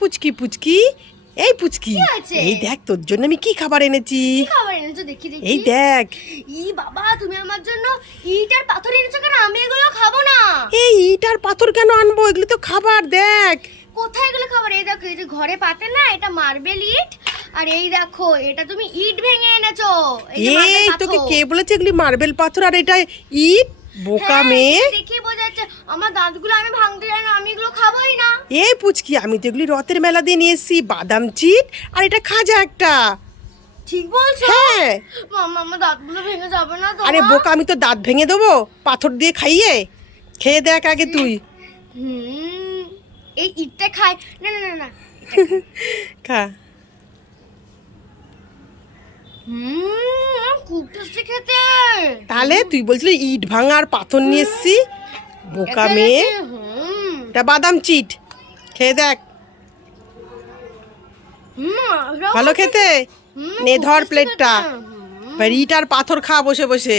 পুচকি পুচকি, এই পুচকি, এই দেখ তোর জন্য আমি কি খাবার এনেছি। দেখি দেখি। এই দেখ। ই বাবা, তুমি আমার জন্য ইট আর পাথর এনেছো কেন? আমি এগুলো খাবো না। এই ইট আর পাথর কেন আনবো? এগুলো তো খাবার। দেখ কোথায় এগুলো খাবার? এই দেখো, এই যে ঘরে পাতে না, এটা মার্বেল ইট। আর এই দেখো, এটা তুমি ইট ভেঙে এনেছো। এই তোকে কে বলেছে এগুলি মার্বেল পাথর আর এটা ইট? বোকা মেয়ে। দেখি বোঝা যাচ্ছে। আমার দাঁতগুলো আমি ভাঙতে জানি না, আমি এগুলো খাবোই না। এই পুচকি, আমি তো এগুলি রথের মেলা দিয়ে নিয়ে এসেছি। বাদাম চিট আর এটা খাজা একটা। ঠিক বলছো? হ্যাঁ। মাম্মা, আমার দাঁতগুলো ভেঙে যাবে না তো? আরে বোকা, আমি তো দাঁত ভেঙে দেবো পাথর দিয়ে খাইয়ে? খেয়ে দেখ আগে তুই। এই ইটটা খাই। না না না না, খা। খুব টেস্টি খেতে। তাহলে তুই বলছিলি ইট ভাঙা আর পাথর নিয়ে এসেছি? বোকা মেয়ে। এটা বাদাম চিট, খেয়ে দেখ। ভালো খেতে। নে ধর প্লেটটা। ইট আর পাথর খা বসে বসে।